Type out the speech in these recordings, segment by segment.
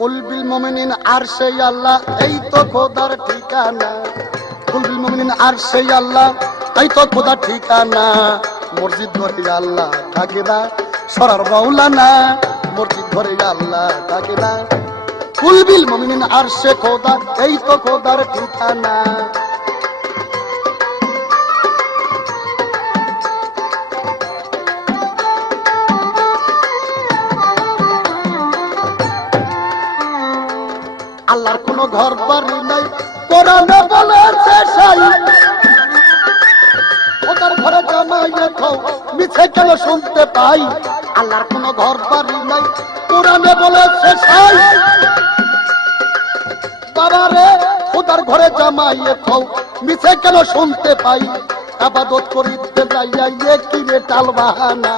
কুল বিল মুমিনিন আরশে আল্লাহ, এই তো খোদার ঠিকানা। কুল বিল মুমিনিন আরশে আল্লাহ, এই তো খোদার ঠিকানা। মসজিদ ঘরে আল্লাহ থাকে না, সরার মাওলানা। মসজিদ ঘরে আল্লাহ থাকে না। কুল বিল মুমিনিন আরশে খোদা, এই তো খোদার ঠিকানা। আল্লাহর কোন ঘর বাড়ি নাই, কোরআনে বলেছে সাই। ওদের ঘরে জামাইয়ে খাও, মিছে কেন শুনতে পাই। আল্লাহর কোন ঘর বাড়ি নাই, কোরআনে বলেছে সাই। বাবারে ওদের ঘরে জামাইয়ে খাও, মিছে কেন শুনতে পাই। আবাদত করিতে যাইয়া কিনে টাল বাহানা।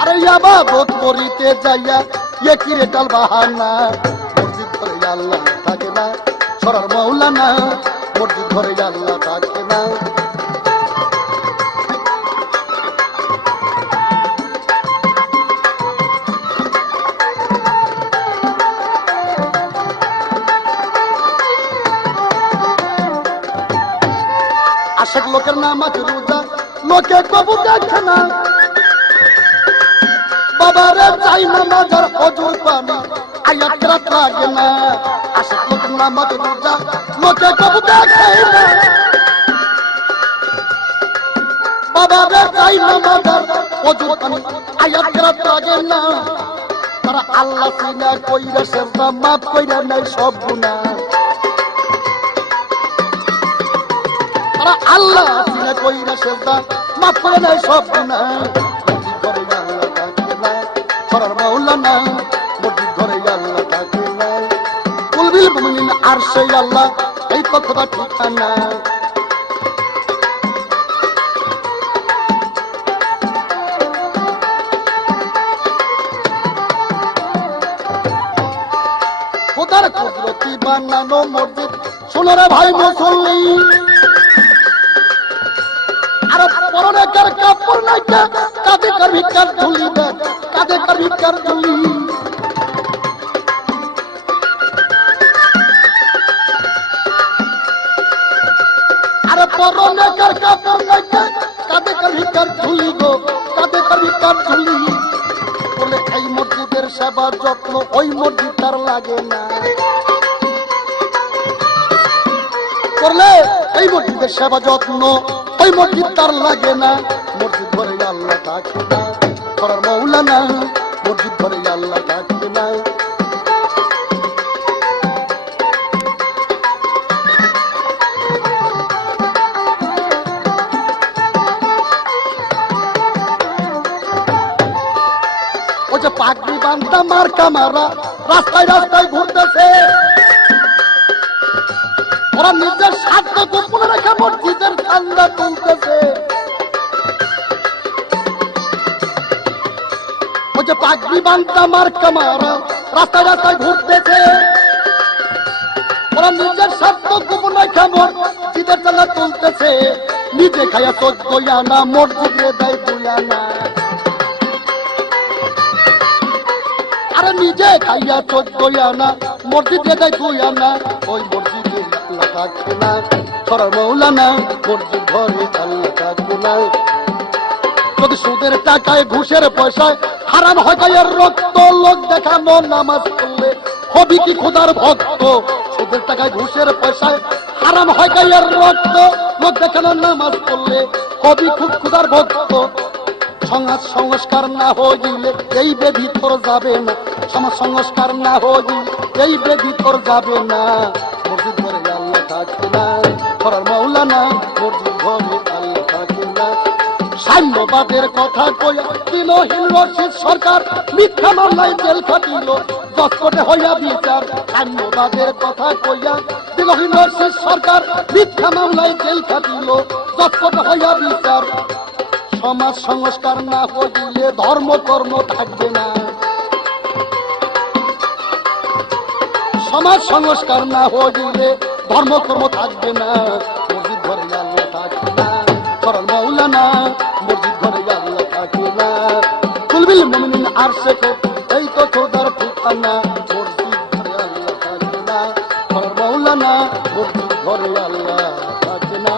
আরে আবাদত করিতে যাইয়া কিরে টাল বাহানা। মসজিদ ঘরে আল্লাহ থাকে না, সরার মাওলানা। মসজিদ ঘরে আল্লাহ থাকে না। আশেক লোকের নামাজ রোজা লোকে কবু দেখে না। বাবারে চাই নামাজ আর অজুর পানি, আয়াত রাত লাগে না। আশেক লোকের নামাজ রোজা লোকে কবু দেখে না। বাবারে চাই নামাজ আর অজুর পানি, আয়াত রাত লাগে না। তারা আল্লাহ চিনা কইরা সেজদা মাফ কইরা নাই সব গুনাহ। তারা আল্লাহ চিনা কইরা সেজদা মাফ কইরা নাই সব গুনাহ। মসজিদ ঘরে আল্লাহ থাকে না, সরার মাওলানা। মসজিদ ঘরে আল্লাহ থাকে না। কুল বিল মুমিনিন আরশে আল্লাহ, এই তো খোদার ঠিকানা। খোদার কুদরতি বানানো মসজিদ, শোনো রে ভাই মুসল্লি। আর পরনে কার কাপড় নাই, কাঁধে কার ভিকার ঝুলি, কাঁধে কার ভিকার ঝুলি। আরে পরনে কার কাপড় নাই, কাঁধে কার ভিকার ঝুলি গো, কাঁধে কার ভিকার ঝুলি। বলে এই মসজিদের সেবা যত্ন ওই মসজিদ তার লাগে না। করলে এই মসজিদের সেবা যত্ন ওই মসজিদ তার লাগে না। মসজিদ ঘরে আল্লাহ থাকে না, করার মাওলানা। মসজিদ ঘরে আল্লাহ থাকে না। ওই যে পাগড়ি বান্ধা মার্কা মারা রাস্তায় রাস্তায় ঘুরতেছে। ওরা নিজের স্বার্থ গোপনে রেখে মসজিদের চান্দা তুলতেছে। ওই যে পাগড়ি বান্ধা মার্কা মারা রাস্তায় রাস্তায় ঘুরতেছে। ওরা নিজের স্বার্থ গোপনে রেখে মসজিদের চান্দা তুলতেছে। নিজে খায়া 14 আনা, মসজিদে দেয় 2 আনা। আরে নিজে খাইয়া 14 আনা, মসজিদে দেয় 2 আনা। ওই মসজিদে আল্লাহ থাকে না, সরার মাওলানা। মসজিদ ঘরে আল্লাহ থাকে না। যদি সুদের টাকায় ঘুষের পয়সায় হারাম হয় গায়ের রক্ত, লোক দেখানো নামাজ পড়লে হবি কি খোদার ভক্ত। সুদের টাকায় ঘুষের পয়সায় হারাম হয় গায়ের রক্ত, লোক দেখানো নামাজ পড়লে হবি খুব খোদার ভক্ত। সমাজ সংস্কার না হইলে এই বেধি তোর যাবে না। সমাজ সংস্কার না হইলে এই বেধি তোর যাবে না। মসজিদ ঘরে আল্লাহ থাকে না, করার মাওলানা। মসজিদ ঘরে আল্লাহ থাকে না। সাম্যবাদের কথা কইয়া দিনহীন রশিদ সরকার মিথ্যা মামলায় জেল খাটিল, জজকোর্টে হইয়া বিচার। সাম্যবাদের কথা কইয়া দিনহীন রশিদ সরকার মিথ্যা মামলায় জেল খাটিল, জজকোর্টে হইয়া বিচার। সমাজ সংস্কার না হইলে ধর্ম কর্ম থাকবে না। সমাজ সংস্কার না হইলে ধর্ম কর্ম থাকবে না। মসজিদ ঘরে আল্লাহ থাকে না, করার মাওলানা। মসজিদ ঘরে আল্লাহ থাকে না। কুল বিল মুমিনিন আর সে এই তো খোদার ঠিকানা মসজিদ ঘরে আল্লাহ থাকে না ঘর মৌলানা মসজিদ ঘরে আল্লাহ থাকে না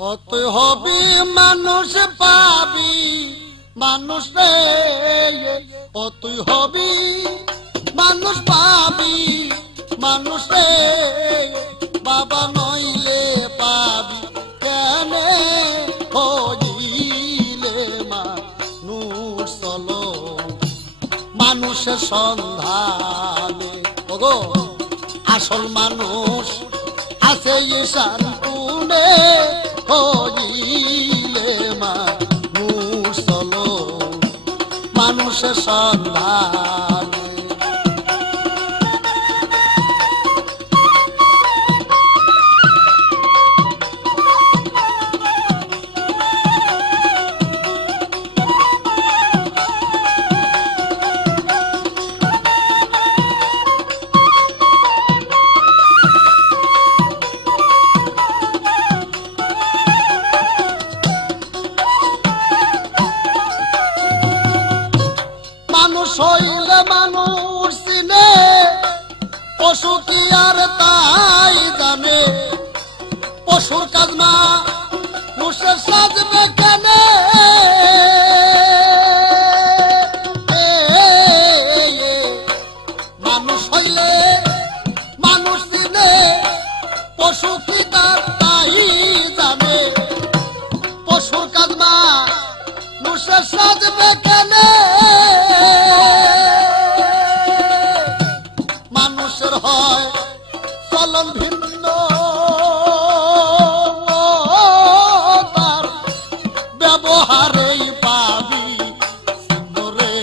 কত হবি মানুষ পাবি মানুষ রে কতই হবি মানুষ পাবি মানুষ রে বাবা নইলে পাবি কেনে হইলে মানুষ চলো মানুষের সন্ধানে ওগো আসল মানুষ আছে ঈশান কোণে হইলে মানুষ চলো মানুষের সন্ধানে মানুষ হইলে মানুষ চিনে পশু কি আর তাই জানে পশুর কাজ মানুষের সাজবে কেনে মানুষ হইলে মানুষ চিনে পশু কি তার তাই জানে পশুর কাজ মানুষের সাজবে কেনে মানুষের হয় চলন ভিন্ন তার ব্যবহারেই পাবি রে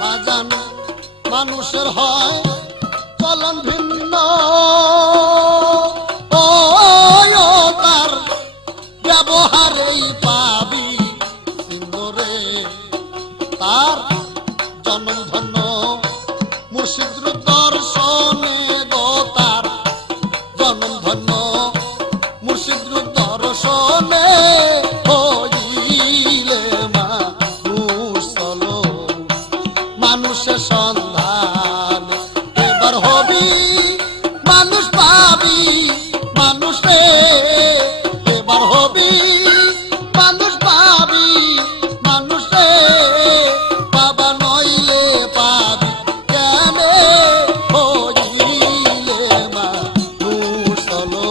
বাজান মানুষের হয় চলন ভিন্ন তার ব্যবহারেই পাবি রে তার জন্ম ধন্য মুর্শিদ দর্শনে গো তার জন্ম ধন্য মুর্শিদ দর্শনে হইলে মানুষ চলো মানুষের সন্ধান এবার হবি মানুষ পাবি মানুষ রে এবার হবি মানুষ পাবি মানুষ রে বাবা নইলে পাবি কেনে হইলে মানুষ চলো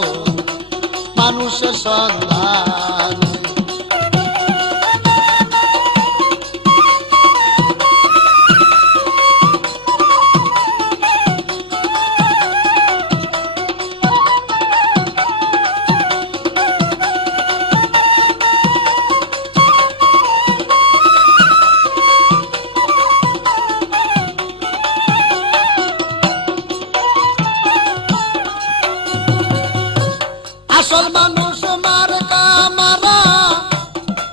মানুষের সন্ধান আসল মানুষ মার কামারা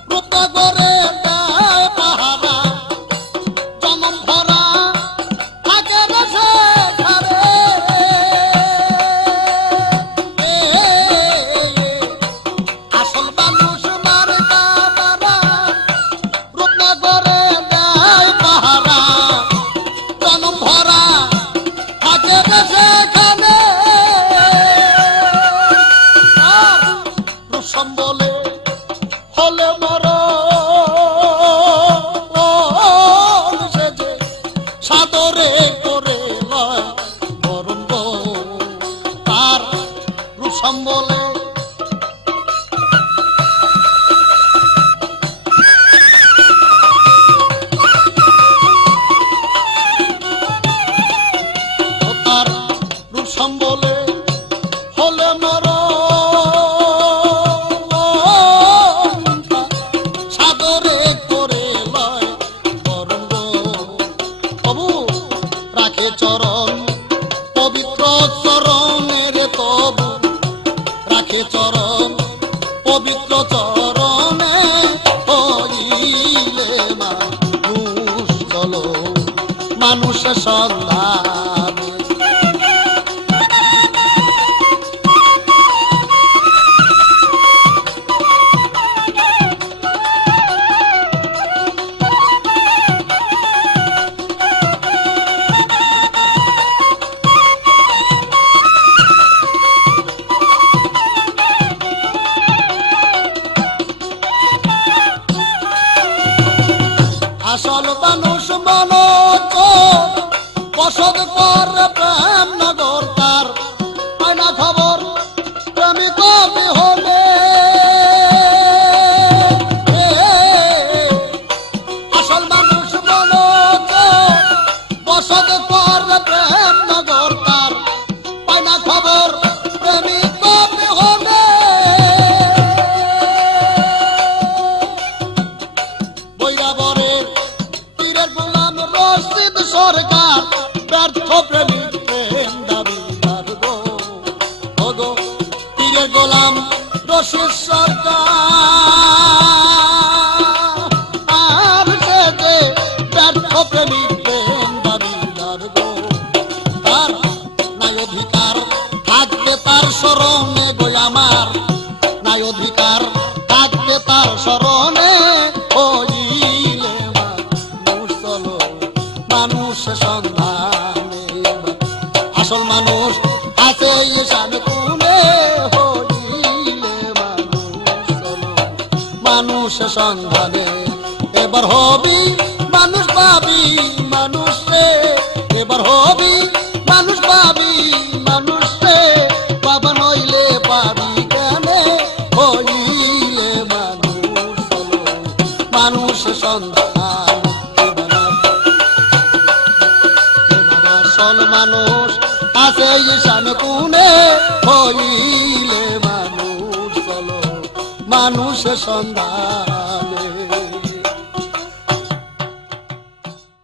রূপ করে দেয় পাহারা জনম ভরা থাকে রসে ঘরে আসল মানুষ মার কামারা রূপ করে দেয় পাহারা জনম ভরা থাকে রসে ঘরে সম্বলে হলে মর সেজে সাদরে করে লয় বরণ তার রূপ সম্বলে তার রূপ সম্বলে হলে মর চরণ পবিত্র চরণের তবু রাখে চরণ পবিত্র চরণে হইলে মানুষ মানুষের সন্ধানে। আসল মানুষ মনোজ বসত পর প্রেম নগর তার পায় না খবর প্রেমিক বিহনে। আসল মানুষ মনোজ বসত পর প্রেম নগর তার পায় না খবর প্রেমিক বিহনে। বৈরাবরের তীরের গোলাম রশিদ সরকার ব্যর্থ প্রেমিক প্রেম দাবিদার গো। ও গো তীরের গোলাম রশিদ সরকার আর সে যে ব্যর্থ প্রেমিক প্রেম দাবিদার গো। তার নাই অধিকার থাকবে তার স্মরণে গো আমার, নাই অধিকার থাকবে তার স্মরণে। হইলে মানুষ চলো মানুষের সন্ধানে, আসল মানুষ আছে সামনে কোণে। হইলে মানুষ চলো মানুষের সন্ধানে। এবার হবি মানুষ পাবি মানুষ রে, এবার হবি মানুষ পাবি মানুষ রে, পাবা নইলে পাবি কেনে। হইলে মানুষ চলো মানুষের সন্ধান। এবার আসল মানুষ আছে সামনে কোণে। হইলে মানুষ চলো মানুষের সন্ধান।